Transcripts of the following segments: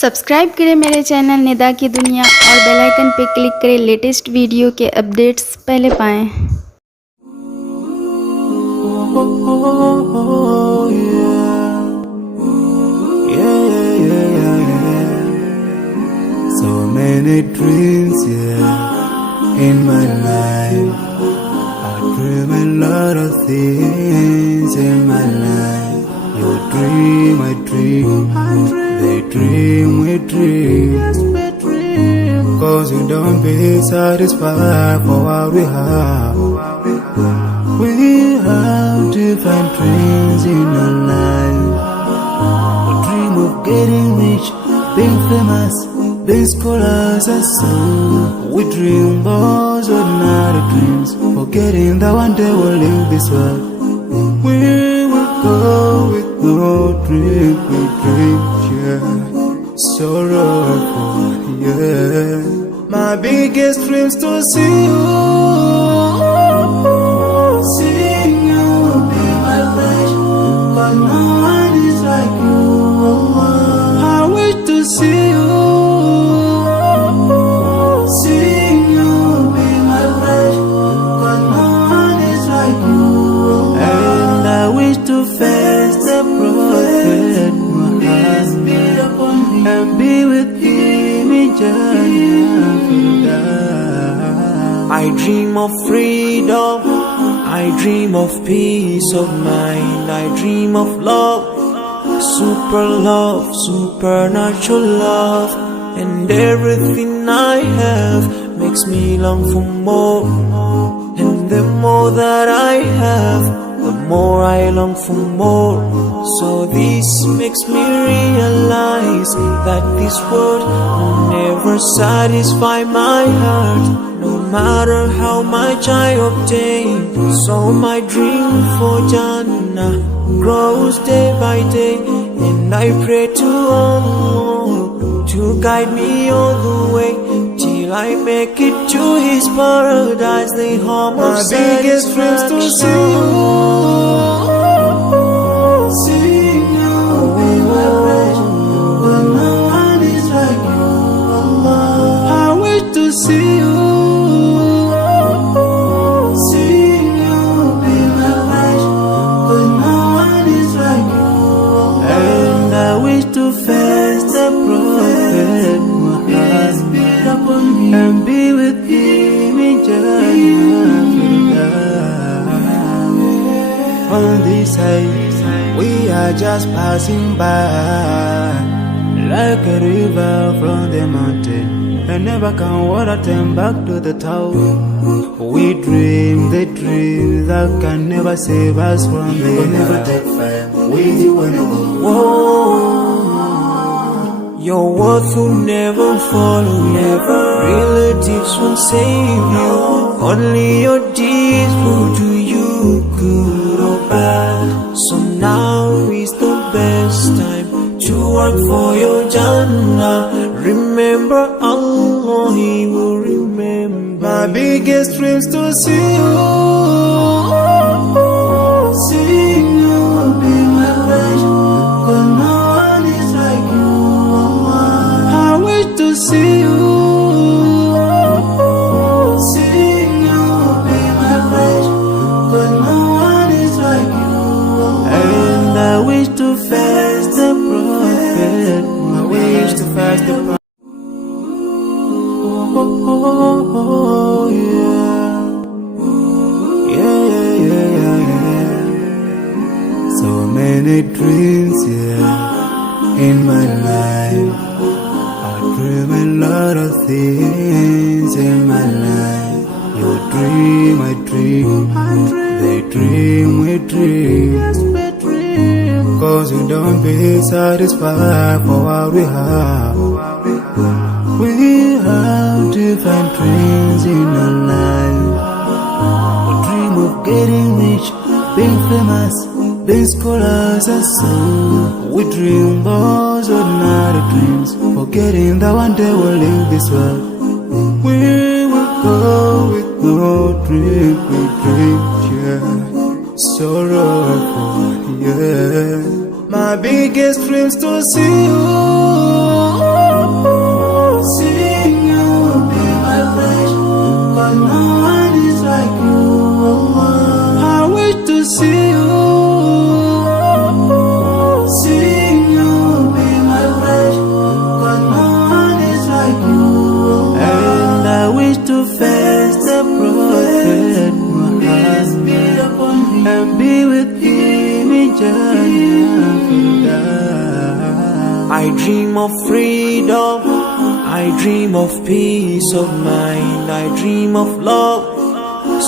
Subscribe करें मेरे channel Nida की दुनिया और बेल आइकन पे क्लिक करें लेटेस्ट वीडियो के अपडेट्स पहले पाएं। So many dreams, in my life. I dream a lot of things in my life. You dream, I dream. They dream, we dream. Cause we don't be satisfied for what we have. We have different dreams in our life. We dream of getting rich, being famous, being scholars and so. We dream those ordinary dreams, forgetting that one day we'll leave this world. We will go with no dream, we dream, yeah. Sorrowful, yeah. My biggest dreams to see you, seeing you be my pleasure, but no one is like you. I wish to see you, seeing you be my pleasure, but no one is like you. And I wish to face the prophet Muhammad and be with him in Jannah. I dream of freedom, I dream of peace of mind, I dream of love, supernatural love, and everything I have makes me long for more. And the more that I have, the more I long for more. So this makes me realize that this world will never satisfy my heart, no matter how much I obtain. So my dream for Jannah grows day by day, and I pray to Allah to guide me all the way till I make it to His paradise, the home of satisfaction. My biggest dreams to see you, seeing you be my pleasure, but no one is like you, Allah. I wish to see you, seeing you be my pleasure, but no one is like you, Allah. And I wish to face the prophet Muhammad and be with him in Jannah. On this side, we are just passing by, like a river from the mountain, and never can water turn back to the town. We dream the dreams that can never save us from the end. Never take fire with you when you go. Whoa. Your words will never follow you, relatives won't save you, only your deeds will do you good or bad. So now is the best time to work for your Jannah. Remember Allah, He will remember. My biggest dreams to see you, seeing you be my pleasure, but no one is like you, Allah. I wish to see you, seeing you be my pleasure, but no one is like you, Allah. And I wish to face the prophet, I wish to face the prophet. Oh, yeah. So many dreams, in my life. I dream a lot of things in my life. You dream, I dream. They dream, we dream. Cause we don't be satisfied for what we have. We have different dreams in our life. We dream of getting rich, being famous, being scholars and so. We dream those ordinary dreams, forgetting that one day we'll leave this world. We will go with no dream, we dream, yeah. Sorrowful, yeah. My biggest dreams to see you, I dream of freedom, I dream of peace of mind, I dream of love,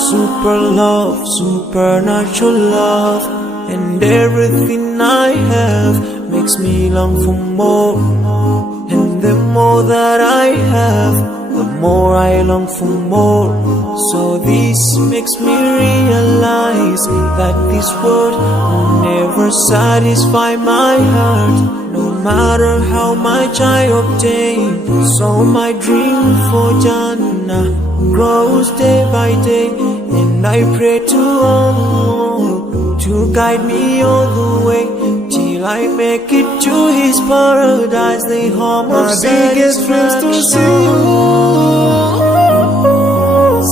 supernatural love, and everything I have makes me long for more. And the more that I have, the more I long for more. So this makes me realize that this world will never satisfy my heart, no matter how much I obtain. So my dream for Jannah grows day by day, and I pray to Allah to guide me all the way till I make it to His paradise, the home of satisfaction. My biggest dreams to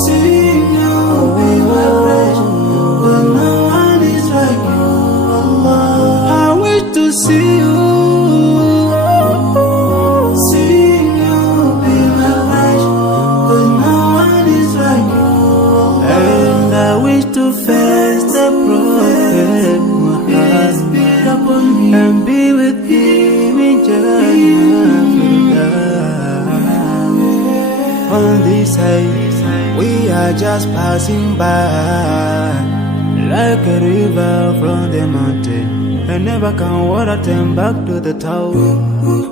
see you, be my pleasure, but no one is like you, Allah. I wish to see you, be my pleasure, but no one is like you, Allah. And I wish to face the Prophet Muhammad and be with him in Jannah. On this side, we are just passing by, like a river from the mountain, and never can water turn back to the town.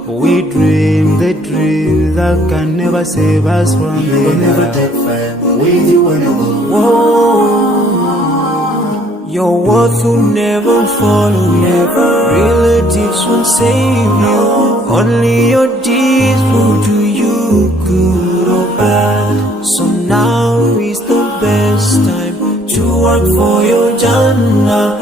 We dream the dreams that can never save us from the We'll never take fire with you when you go. Whoa. Your words will never follow you, relatives won't save you, only your deeds will do you good or bad. So now is the best time to work for your Jannah.